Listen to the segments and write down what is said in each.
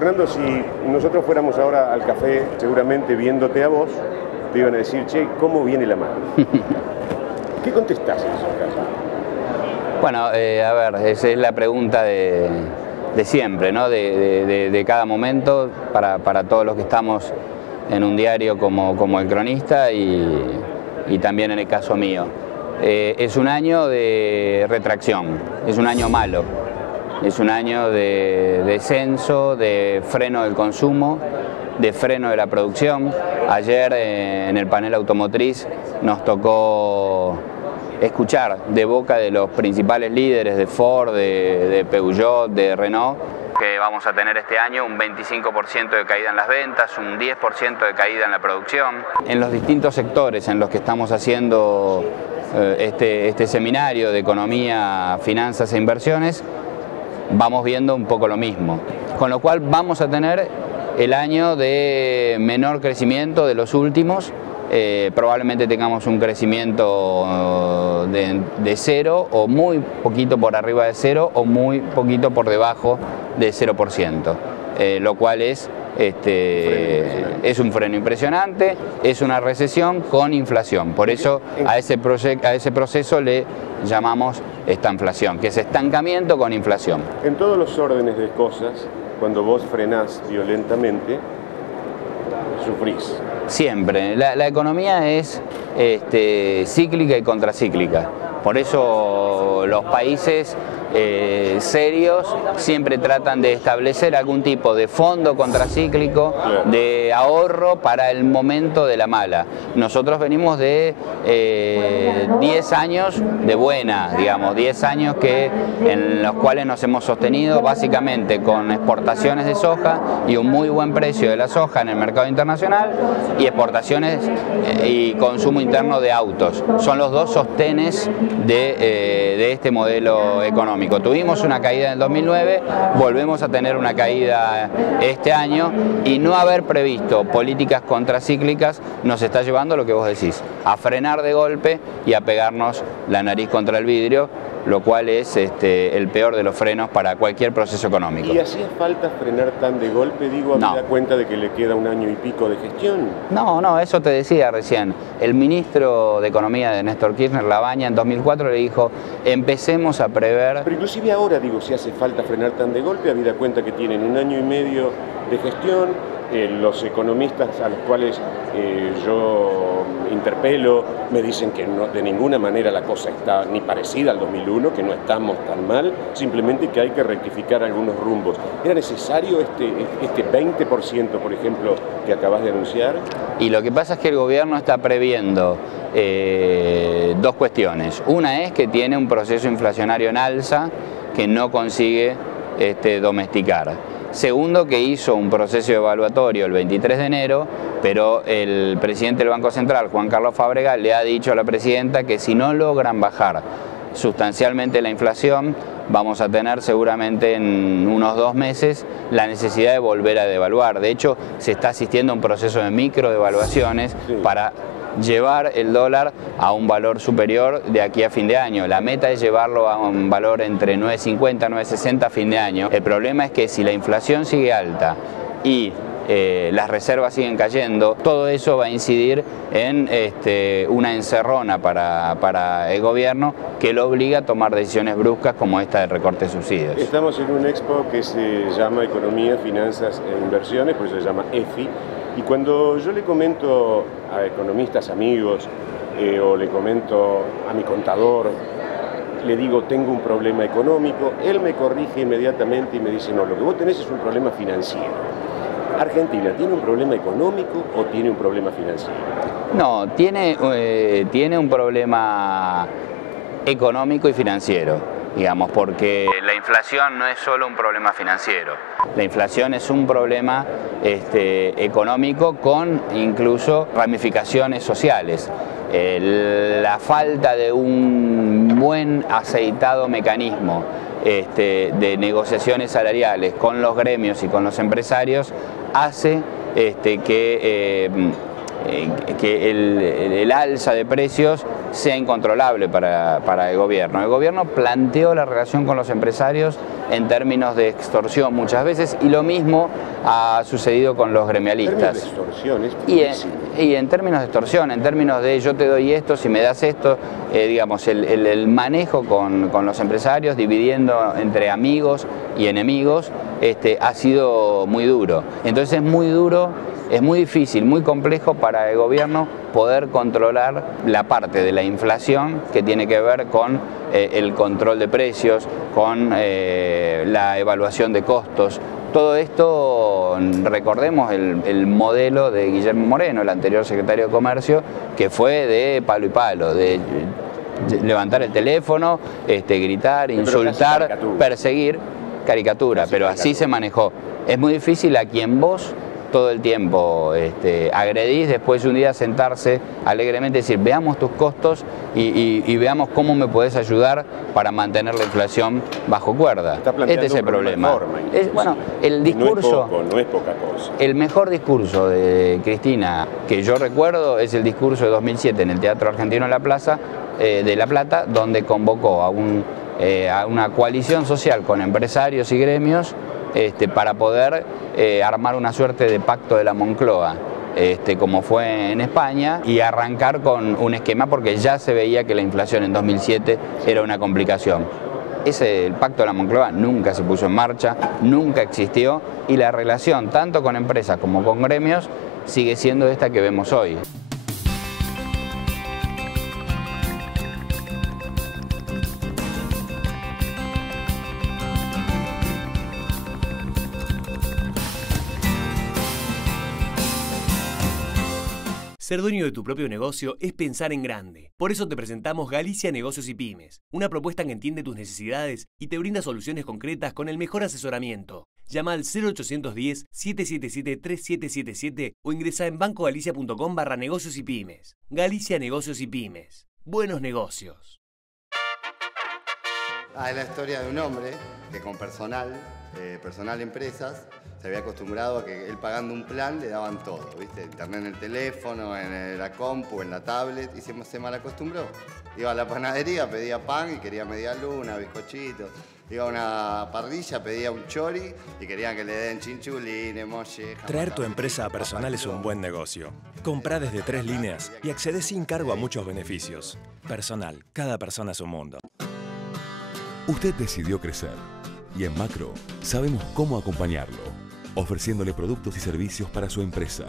Fernando, si nosotros fuéramos ahora al café, seguramente viéndote a vos, te iban a decir, che, ¿cómo viene la mano? ¿Qué contestás en esos casos? Bueno, a ver, esa es la pregunta de siempre, ¿no? De cada momento, para todos los que estamos en un diario como El Cronista y también en el caso mío. Es un año de retracción, es un año malo, es un año de descenso, de freno del consumo, de freno de la producción. Ayer en el panel automotriz nos tocó escuchar de boca de los principales líderes de Ford, de Peugeot, de Renault, que vamos a tener este año un 25% de caída en las ventas, un 10% de caída en la producción. En los distintos sectores en los que estamos haciendo este seminario de economía, finanzas e inversiones, vamos viendo un poco lo mismo. Con lo cual vamos a tener el año de menor crecimiento de los últimos. Probablemente tengamos un crecimiento de cero, o muy poquito por arriba de cero, o muy poquito por debajo de 0%, lo cual es un freno impresionante, es una recesión con inflación. Por eso a ese proceso le llamamos estanflación, que es estancamiento con inflación. En todos los órdenes de cosas, cuando vos frenás violentamente, sufrís. Siempre. La economía es cíclica y contracíclica. Por eso los países serios siempre tratan de establecer algún tipo de fondo contracíclico, de ahorro para el momento de la mala. Nosotros venimos de 10 años de buena, digamos, 10 años en los cuales nos hemos sostenido básicamente con exportaciones de soja y un muy buen precio de la soja en el mercado internacional, y exportaciones y consumo interno de autos. Son los dos sostenes de este modelo económico. Tuvimos una caída en el 2009, volvemos a tener una caída este año, y no haber previsto políticas contracíclicas nos está llevando a lo que vos decís, a frenar de golpe y a pegarnos la nariz contra el vidrio, lo cual es el peor de los frenos para cualquier proceso económico. ¿Y hacía falta frenar tan de golpe? Digo, ¿me da cuenta de que le queda un año y pico de gestión? No, eso te decía recién. El ministro de Economía de Néstor Kirchner, Labaña, en 2004 le dijo, empecemos a prever... Pero inclusive ahora, digo, si hace falta frenar tan de golpe, habida cuenta que tienen un año y medio de gestión, los economistas a los cuales yo interpelo me dicen que no, de ninguna manera la cosa está ni parecida al 2001, que no estamos tan mal, simplemente que hay que rectificar algunos rumbos. ¿Era necesario este 20%, por ejemplo, que acabas de anunciar? Y lo que pasa es que el gobierno está previendo dos cuestiones. Una es que tiene un proceso inflacionario en alza que no consigue domesticar. Segundo, que hizo un proceso evaluatorio el 23 de enero, pero el presidente del Banco Central, Juan Carlos Fábregas, le ha dicho a la presidenta que si no logran bajar sustancialmente la inflación, vamos a tener seguramente en unos 2 meses la necesidad de volver a devaluar. De hecho, se está asistiendo a un proceso de microdevaluaciones para llevar el dólar a un valor superior de aquí a fin de año. La meta es llevarlo a un valor entre 9.50 y 9.60 a fin de año. El problema es que si la inflación sigue alta y las reservas siguen cayendo, todo eso va a incidir en una encerrona para el gobierno, que lo obliga a tomar decisiones bruscas como esta del recorte de subsidios. Estamos en un expo que se llama Economía, Finanzas e Inversiones, por eso se llama EFI, y cuando yo le comento a economistas amigos o le comento a mi contador, le digo, tengo un problema económico, él me corrige inmediatamente y me dice, no, lo que vos tenés es un problema financiero. ¿Argentina tiene un problema económico o tiene un problema financiero? No, tiene un problema económico y financiero, digamos, porque la inflación no es solo un problema financiero. La inflación es un problema económico con incluso ramificaciones sociales. La falta de un buen aceitado mecanismo de negociaciones salariales con los gremios y con los empresarios hace que que el alza de precios sea incontrolable para el gobierno. El gobierno planteó la relación con los empresarios en términos de extorsión muchas veces, y lo mismo ha sucedido con los gremialistas. Y en términos de extorsión, en términos de yo te doy esto, si me das esto, digamos, el manejo con los empresarios, dividiendo entre amigos y enemigos, ha sido muy duro. Entonces es muy duro, es muy difícil, muy complejo para el gobierno poder controlar la parte de la inflación que tiene que ver con el control de precios, con la evaluación de costos. Todo esto, recordemos el modelo de Guillermo Moreno, el anterior secretario de Comercio, que fue de palo y palo, de levantar el teléfono, gritar, insultar, perseguir, caricatura, pero así se manejó. Es muy difícil a quien vos todo el tiempo agredís, después un día sentarse alegremente y decir, veamos tus costos y veamos cómo me podés ayudar para mantener la inflación bajo cuerda. Este es el problema. Bueno, el discurso, no es poca cosa. El mejor discurso de Cristina que yo recuerdo es el discurso de 2007 en el Teatro Argentino de La Plata, donde convocó a una coalición social con empresarios y gremios para poder armar una suerte de pacto de la Moncloa, como fue en España, y arrancar con un esquema porque ya se veía que la inflación en 2007 era una complicación. El pacto de la Moncloa nunca se puso en marcha, nunca existió, y la relación tanto con empresas como con gremios sigue siendo esta que vemos hoy. Ser dueño de tu propio negocio es pensar en grande. Por eso te presentamos Galicia Negocios y Pymes, una propuesta que entiende tus necesidades y te brinda soluciones concretas con el mejor asesoramiento. Llama al 0810-777-3777 o ingresa en bancogalicia.com/negocios y pymes. Galicia Negocios y Pymes. Buenos negocios. Es la historia de un hombre que con personal empresas, se había acostumbrado a que él pagando un plan le daban todo, ¿viste? Internet en el teléfono, en la compu, en la tablet, y se mal acostumbró. Iba a la panadería, pedía pan y quería media luna, bizcochitos. Iba a una parrilla, pedía un chori y querían que le den chinchulines, molleja. Traer tu empresa a personal es un buen negocio. Comprá desde 3 líneas y accedés sin cargo a muchos beneficios. Personal, cada persona es un mundo. Usted decidió crecer y en Macro sabemos cómo acompañarlo, ofreciéndole productos y servicios para su empresa,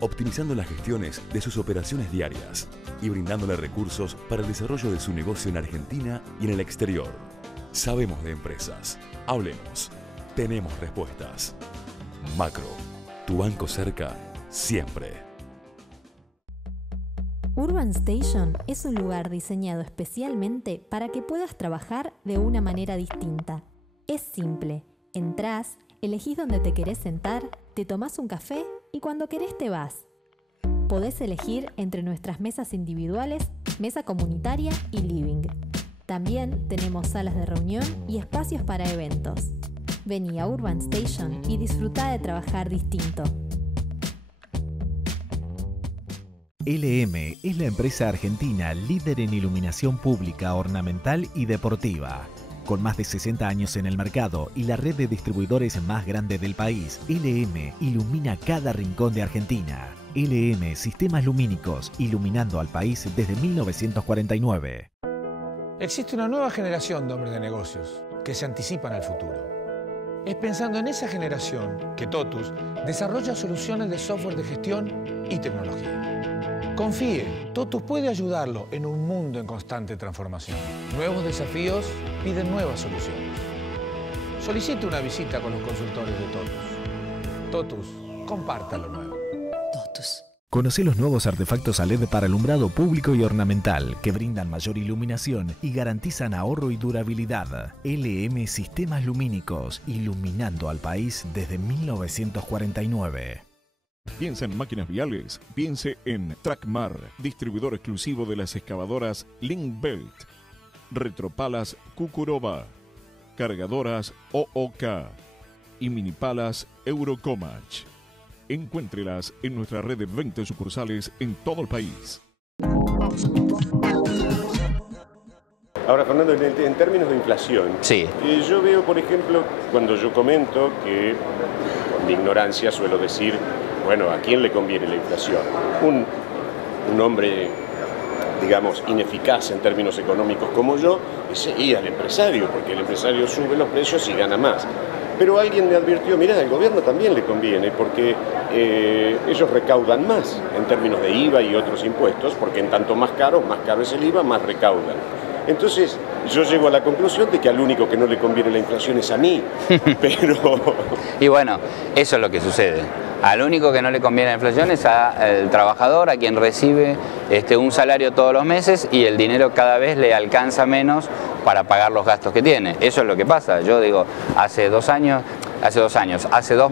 optimizando las gestiones de sus operaciones diarias y brindándole recursos para el desarrollo de su negocio en Argentina y en el exterior. Sabemos de empresas. Hablemos. Tenemos respuestas. Macro, tu banco cerca, siempre. Urban Station es un lugar diseñado especialmente para que puedas trabajar de una manera distinta. Es simple. Entrás, elegís dónde te querés sentar, te tomás un café y cuando querés te vas. Podés elegir entre nuestras mesas individuales, mesa comunitaria y living. También tenemos salas de reunión y espacios para eventos. Vení a Urban Station y disfrutá de trabajar distinto. LM es la empresa argentina líder en iluminación pública, ornamental y deportiva. Con más de 60 años en el mercado y la red de distribuidores más grande del país, LM ilumina cada rincón de Argentina. LM Sistemas Lumínicos, iluminando al país desde 1949. Existe una nueva generación de hombres de negocios que se anticipan al futuro. Es pensando en esa generación que Totus desarrolla soluciones de software de gestión y tecnología. Confíe, Totus puede ayudarlo en un mundo en constante transformación. Nuevos desafíos piden nuevas soluciones. Solicite una visita con los consultores de Totus. Totus, comparta lo nuevo. Totus. Conoce los nuevos artefactos a LED para alumbrado público y ornamental que brindan mayor iluminación y garantizan ahorro y durabilidad. LM Sistemas Lumínicos, iluminando al país desde 1949. Piensa en máquinas viales, piense en Trackmar, distribuidor exclusivo de las excavadoras Link-Belt, retropalas Kukuroba, cargadoras OOK y minipalas Eurocomach. Encuéntrelas en nuestra red de 20 sucursales en todo el país. Ahora, Fernando, en términos de inflación, sí. Yo veo, por ejemplo, cuando yo comento que, con mi ignorancia, suelo decir, bueno, ¿a quién le conviene la inflación? Un hombre, digamos, ineficaz en términos económicos como yo, y al empresario, porque el empresario sube los precios y gana más. Pero alguien me advirtió, mirá, al gobierno también le conviene, porque ellos recaudan más en términos de IVA y otros impuestos, porque en tanto más caro es el IVA, más recaudan. Entonces, yo llego a la conclusión de que al único que no le conviene la inflación es a mí, pero... Y bueno, eso es lo que sucede. Al único que no le conviene la inflación es al trabajador, a quien recibe un salario todos los meses y el dinero cada vez le alcanza menos para pagar los gastos que tiene. Eso es lo que pasa. Yo digo, hace 2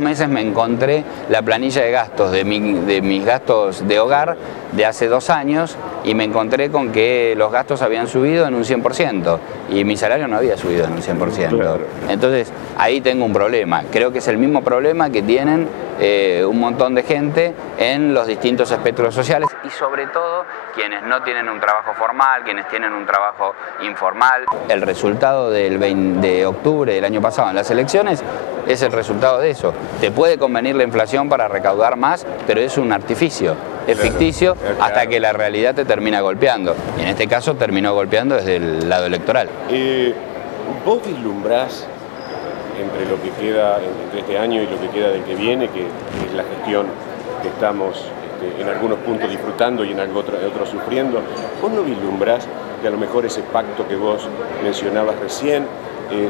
meses me encontré la planilla de gastos de mis gastos de hogar de hace 2 años y me encontré con que los gastos habían subido en un 100% y mi salario no había subido en un 100%. Claro. Entonces, ahí tengo un problema. Creo que es el mismo problema que tienen un montón de gente en los distintos espectros sociales y sobre todo quienes no tienen un trabajo formal, quienes tienen un trabajo informal. El resultado de octubre del año pasado en las elecciones es el resultado de eso. Te puede convenir la inflación para recaudar más, pero es un artificio, es ficticio hasta que la realidad te termina golpeando. Y en este caso terminó golpeando desde el lado electoral. ¿Vos vislumbrás entre lo que queda, entre este año y lo que queda del que viene, que es la gestión que estamos en algunos puntos disfrutando y en otros sufriendo, vos no vislumbrás que a lo mejor ese pacto que vos mencionabas recién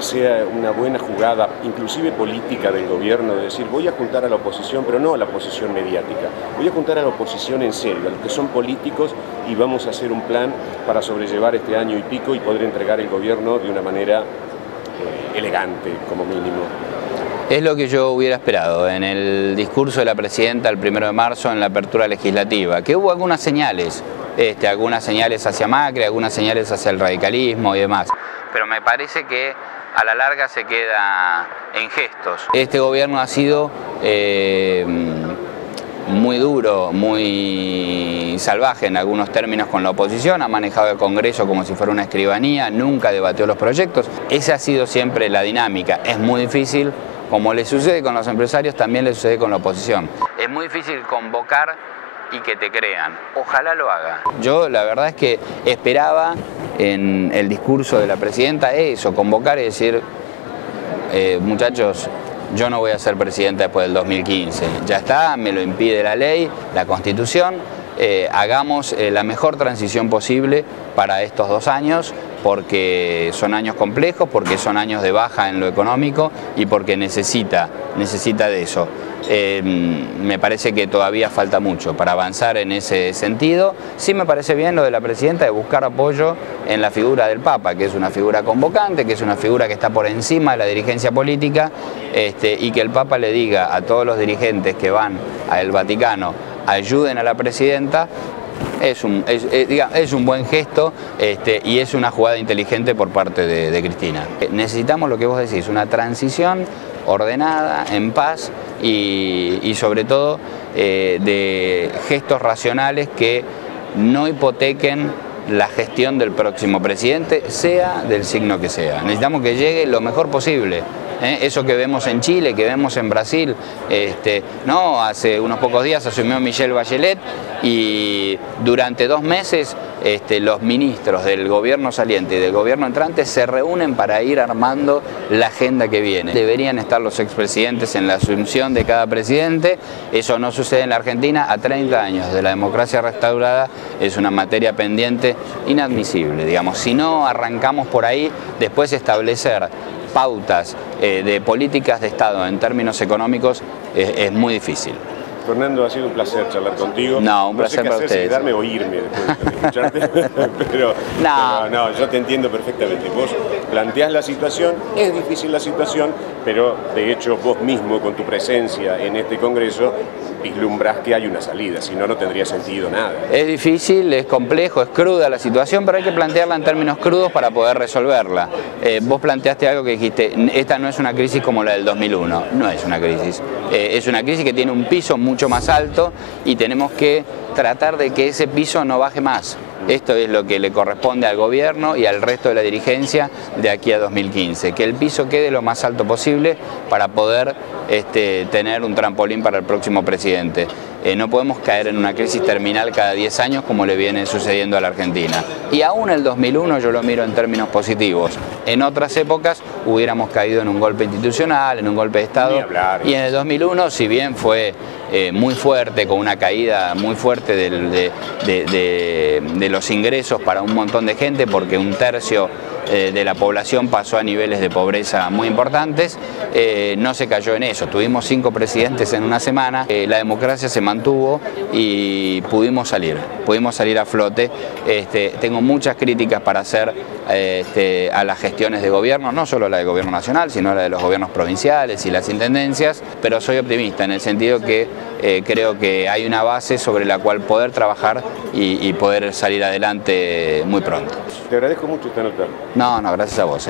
sea una buena jugada, inclusive política del gobierno, de decir voy a juntar a la oposición, pero no a la oposición mediática, voy a juntar a la oposición en serio, a los que son políticos y vamos a hacer un plan para sobrellevar este año y pico y poder entregar el gobierno de una manera elegante, como mínimo? Es lo que yo hubiera esperado en el discurso de la presidenta el 1 de marzo en la apertura legislativa, que hubo algunas señales hacia Macri, algunas señales hacia el radicalismo y demás, pero me parece que a la larga se queda en gestos. Este gobierno ha sido muy duro, muy salvaje en algunos términos con la oposición, ha manejado el Congreso como si fuera una escribanía, nunca debatió los proyectos. Esa ha sido siempre la dinámica. Es muy difícil, como le sucede con los empresarios, también le sucede con la oposición. Es muy difícil convocar y que te crean. Ojalá lo haga. Yo la verdad es que esperaba en el discurso de la presidenta eso, convocar y decir, muchachos, yo no voy a ser presidenta después del 2015. Ya está, me lo impide la ley, la Constitución. Hagamos la mejor transición posible para estos 2 años, porque son años complejos, porque son años de baja en lo económico y porque necesita de eso. Me parece que todavía falta mucho para avanzar en ese sentido. Sí me parece bien lo de la presidenta de buscar apoyo en la figura del Papa, que es una figura convocante, que es una figura que está por encima de la dirigencia política, y que el Papa le diga a todos los dirigentes que van al Vaticano, ayuden a la presidenta. Es un buen gesto y es una jugada inteligente por parte de Cristina. Necesitamos lo que vos decís, una transición ordenada, en paz y sobre todo de gestos racionales que no hipotequen la gestión del próximo presidente, sea del signo que sea. Necesitamos que llegue lo mejor posible. Eso que vemos en Chile, que vemos en Brasil, no, hace unos pocos días asumió Michelle Bachelet y durante 2 meses los ministros del gobierno saliente y del gobierno entrante se reúnen para ir armando la agenda que viene. Deberían estar los expresidentes en la asunción de cada presidente. Eso no sucede en la Argentina. A 30 años de la democracia restaurada es una materia pendiente inadmisible. Digamos, si no arrancamos por ahí, después establecer pautas de políticas de Estado en términos económicos es muy difícil. Fernando, ha sido un placer charlar contigo. No, un placer para ustedes. Darme o irme después de escucharte, pero no, yo te entiendo perfectamente. Vos planteás la situación, es difícil la situación, pero de hecho vos mismo con tu presencia en este Congreso vislumbrás que hay una salida, si no, no tendría sentido nada. Es difícil, es complejo, es cruda la situación, pero hay que plantearla en términos crudos para poder resolverla. Vos planteaste algo que dijiste, esta no es una crisis como la del 2001, no es una crisis. Es una crisis que tiene un piso muy mucho más alto y tenemos que tratar de que ese piso no baje más. Esto es lo que le corresponde al gobierno y al resto de la dirigencia de aquí a 2015, que el piso quede lo más alto posible para poder tener un trampolín para el próximo presidente. No podemos caer en una crisis terminal cada 10 años como le viene sucediendo a la Argentina. Y aún el 2001 yo lo miro en términos positivos. En otras épocas hubiéramos caído en un golpe institucional, en un golpe de Estado. Y en el 2001, si bien fue muy fuerte, con una caída muy fuerte de los ingresos para un montón de gente, porque un tercio de la población pasó a niveles de pobreza muy importantes, no se cayó en eso. Tuvimos 5 presidentes en una semana, la democracia se mantuvo y pudimos salir a flote. Tengo muchas críticas para hacer a las gestiones de gobierno, no solo la del gobierno nacional, sino la de los gobiernos provinciales y las intendencias, pero soy optimista en el sentido que creo que hay una base sobre la cual poder trabajar y poder salir adelante muy pronto. Te agradezco mucho esta nota. No, gracias a vos.